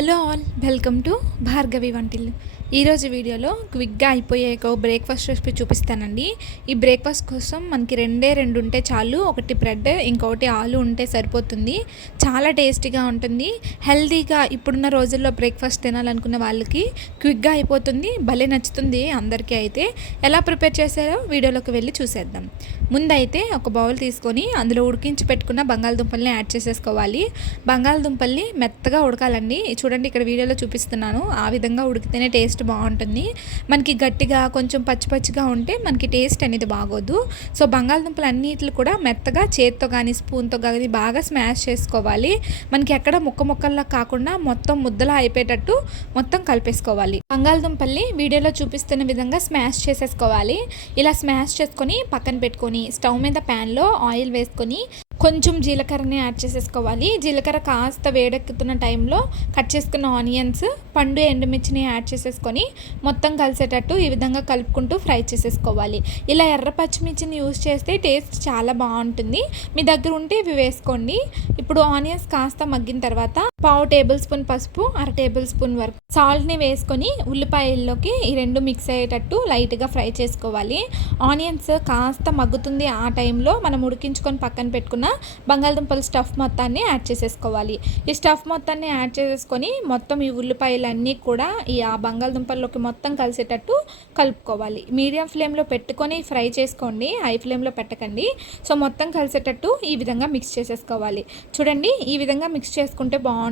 Hello all welcome to Bhargavi Vantillu ఈరోజు వీడియోలో క్విక్గా అయిపోయే ఒక బ్రేక్ఫాస్ట్ రెసిపీ చూపిస్తానండి. ఈ బ్రేక్ఫాస్ట్ కోసం మనకి రెండే రెండు ఉంటే చాలు ఒకటి బ్రెడ్ ఇంకొకటి ఆలు ఉంటే సరిపోతుంది. చాలా టేస్టీగా ఉంటుంది. హెల్తీగా ఇప్పుడున్న రోజుల్లో బ్రేక్ఫాస్ట్ తినాలనుకున్న వాళ్ళకి క్విక్గా అయిపోతుంది. భలే నచ్చుతుంది అందరికీ అయితే. ఎలా ప్రిపేర్ చేశారో వీడియోలోకి వెళ్ళి చూసేద్దాం. ముందైతే ఒక బౌల్ తీసుకొని అందులో ఉడికించి పెట్టుకున్న బంగాళదుంపల్ని యాడ్ చేసేసుకోవాలి. బంగాళదుంపల్ని మెత్తగా ఉడకాలండి. చూడండి ఇక్కడ వీడియోలో చూపిస్తున్నాను. ఆ విధంగా ఉడికితేనే టేస్ట్ బాగుంటుంది. మనకి గట్టిగా కొంచెం పచ్చి పచ్చిగా ఉంటే మనకి టేస్ట్ అనేది బాగోదు. సో బంగాళదుంపలు అన్నిటిని కూడా మెత్తగా చేత్తో కానీ స్పూన్తో కానీ బాగా స్మాష్ చేసుకోవాలి. మనకి ఎక్కడ ముక్క ముక్కల్లా కాకుండా మొత్తం ముద్దలా అయిపోయేటట్టు మొత్తం కలిపేసుకోవాలి. బంగాళదుంపల్ని వీడియోలో చూపిస్తున్న విధంగా స్మాష్ చేసేసుకోవాలి. ఇలా స్మాష్ చేసుకొని పక్కన పెట్టుకొని స్టవ్ మీద ప్యాన్లో ఆయిల్ వేసుకొని కొంచెం జీలకర్రని యాడ్ చేసేసుకోవాలి. జీలకర్ర కాస్త వేడెక్కుతున్న టైంలో కట్ చేసుకున్న ఆనియన్స్ పండు ఎండుమిర్చిని యాడ్ చేసేసుకొని మొత్తం కలిసేటట్టు ఈ విధంగా కలుపుకుంటూ ఫ్రై చేసేసుకోవాలి. ఇలా ఎర్ర పచ్చిమిర్చిని యూస్ చేస్తే టేస్ట్ చాలా బాగుంటుంది. మీ దగ్గర ఉంటే ఇవి వేసుకోండి. ఇప్పుడు ఆనియన్స్ కాస్త మగ్గిన తర్వాత పావు టేబుల్ స్పూన్ పసుపు అర టేబుల్ స్పూన్ వరకు. సాల్ట్ని వేసుకొని ఉల్లిపాయల్లోకి ఈ రెండు మిక్స్ అయ్యేటట్టు లైట్గా ఫ్రై చేసుకోవాలి. ఆనియన్స్ కాస్త మగ్గుతుంది ఆ టైంలో మనం ఉడికించుకొని పక్కన పెట్టుకున్న బంగాళదుంపల స్టఫ్ మొత్తాన్ని యాడ్ చేసేసుకోవాలి. ఈ స్టఫ్ మొత్తాన్ని యాడ్ చేసేసుకొని మొత్తం ఈ ఉల్లిపాయలన్నీ కూడా ఈ ఆ బంగాళదుంపల్లోకి మొత్తం కలిసేటట్టు కలుపుకోవాలి. మీడియం ఫ్లేమ్లో పెట్టుకొని ఫ్రై చేసుకోండి. హై ఫ్లేమ్లో పెట్టకండి. సో మొత్తం కలిసేటట్టు ఈ విధంగా మిక్స్ చేసేసుకోవాలి. చూడండి ఈ విధంగా మిక్స్ చేసుకుంటే బాగుంటుంది.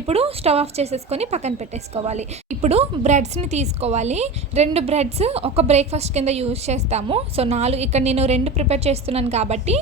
ఇప్పుడు స్టవ్ ఆఫ్ చేసేసుకొని పక్కన పెట్టేసుకోవాలి. ఇప్పుడు బ్రెడ్స్ని తీసుకోవాలి. రెండు బ్రెడ్స్ ఒక బ్రేక్ఫాస్ట్ కింద యూజ్ చేస్తాము. సో నాలుగు ఇక్కడ నేను రెండు ప్రిపేర్ చేస్తున్నాను కాబట్టి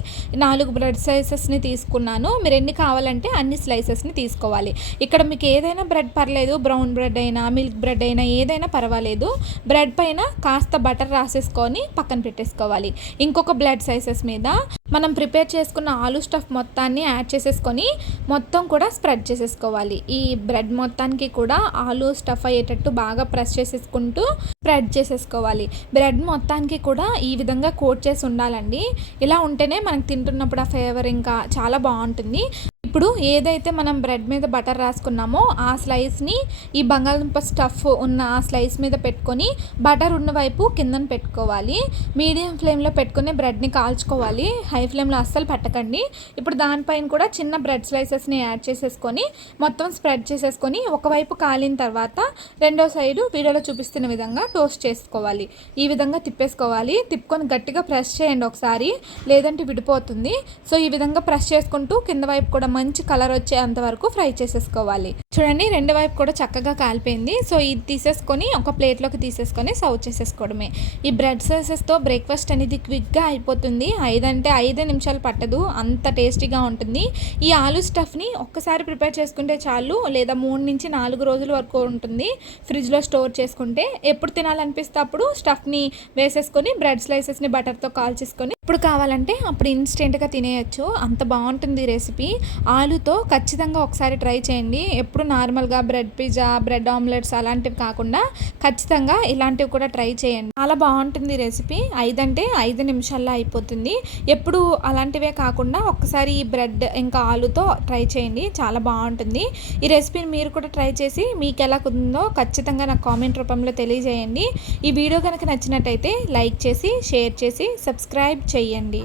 నాలుగు బ్రెడ్ బ్రెడ్ స్లైసెస్ని తీసుకున్నాను. మీరు ఎన్ని కావాలంటే అన్ని స్లైసెస్ని తీసుకోవాలి. ఇక్కడ మీకు ఏదైనా బ్రెడ్ పర్లేదు బ్రౌన్ బ్రెడ్ అయినా మిల్క్ బ్రెడ్ అయినా ఏదైనా పర్వాలేదు. బ్రెడ్ పైన కాస్త బటర్ రాసేసుకొని పక్కన పెట్టేసుకోవాలి. ఇంకొక బ్లడ్ సైజెస్ మీద మనం ప్రిపేర్ చేసుకున్న ఆలు స్టఫ్ మొత్తాన్ని యాడ్ చేసేసుకొని మొత్తం కూడా స్ప్రెడ్ చేసేసుకోవాలి. ఈ బ్రెడ్ మొత్తానికి కూడా ఆలు స్టఫ్ అయ్యేటట్టు బాగా ప్రెస్ చేసేసుకుంటూ స్ప్రెడ్ చేసేసుకోవాలి. బ్రెడ్ మొత్తానికి కూడా ఈ విధంగా కోట్ చేసి ఉండాలండి. ఇలా ఉంటేనే మనకు తింటున్నప్పుడు ఆ ఫ్లేవర్ ఇంకా చాలా బాగుంటుంది. ఇప్పుడు ఏదైతే మనం బ్రెడ్ మీద బటర్ రాసుకున్నామో ఆ స్లైస్ని ఈ బంగాళదుంప స్టఫ్ ఉన్న ఆ స్లైస్ మీద పెట్టుకొని బటర్ ఉన్న వైపు కిందన పెట్టుకోవాలి. మీడియం ఫ్లేమ్లో పెట్టుకుని బ్రెడ్ని కాల్చుకోవాలి. హై ఫ్లేమ్లో అస్సలు పెట్టకండి. ఇప్పుడు దానిపైన కూడా చిన్న బ్రెడ్ స్లైసెస్ని యాడ్ చేసేసుకొని మొత్తం స్ప్రెడ్ చేసేసుకొని ఒకవైపు కాలిన తర్వాత రెండో సైడు వీడియోలో చూపిస్తున్న విధంగా టోస్ట్ చేసుకోవాలి. ఈ విధంగా తిప్పేసుకోవాలి. తిప్పుకొని గట్టిగా ప్రెస్ చేయండి ఒకసారి. లేదంటే విడిపోతుంది. సో ఈ విధంగా ప్రెస్ చేసుకుంటూ కింద వైపు కూడా మంచి కలర్ వచ్చేంత వరకు ఫ్రై చేసేసుకోవాలి. చూడండి రెండు వైపు కూడా చక్కగా కాలిపోయింది. సో ఇది తీసేసుకొని ఒక ప్లేట్లోకి తీసేసుకొని సర్వ్ చేసేసుకోవడమే. ఈ బ్రెడ్ సైసెస్తో బ్రేక్ఫాస్ట్ అనేది క్విక్గా అయిపోతుంది. ఐదంటే ఐదే నిమిషాలు పట్టదు. అంత టేస్టీగా ఉంటుంది. ఈ ఆలు స్టఫ్ని ఒక్కసారి ప్రిపేర్ చేసుకుంటే చాలు. లేదా మూడు నుంచి నాలుగు రోజుల వరకు ఉంటుంది ఫ్రిడ్జ్లో స్టోర్ చేసుకుంటే. ఎప్పుడు తినాలనిపిస్తే అప్పుడు స్టఫ్ని వేసేసుకొని బ్రెడ్ స్లైసెస్ని బటర్తో కాల్చేసుకొని ఎప్పుడు కావాలంటే అప్పుడు ఇన్స్టెంట్గా తినేయచ్చు. అంత బాగుంటుంది రెసిపీ ఆలుతో ఖచ్చితంగా ఒకసారి ట్రై చేయండి. ఎప్పుడు నార్మల్గా బ్రెడ్ పిజ్జా బ్రెడ్ ఆమ్లెట్స్ అలాంటివి కాకుండా ఖచ్చితంగా ఇలాంటివి కూడా ట్రై చేయండి. చాలా బాగుంటుంది రెసిపీ ఐదు అంటే ఐదు నిమిషాల్లో అయిపోతుంది. ఎప్పుడు అలాంటివే కాకుండా ఒక్కసారి ఈ బ్రెడ్ ఇంకా ఆలుతో ట్రై చేయండి. చాలా బాగుంటుంది. ఈ రెసిపీని మీరు కూడా ట్రై చేసి మీకు ఎలా కుదిందో ఖచ్చితంగా నాకు కామెంట్ రూపంలో తెలియజేయండి. ఈ వీడియో కనుక నచ్చినట్టయితే లైక్ చేసి షేర్ చేసి సబ్స్క్రైబ్ చేయండి. చెయ్యండి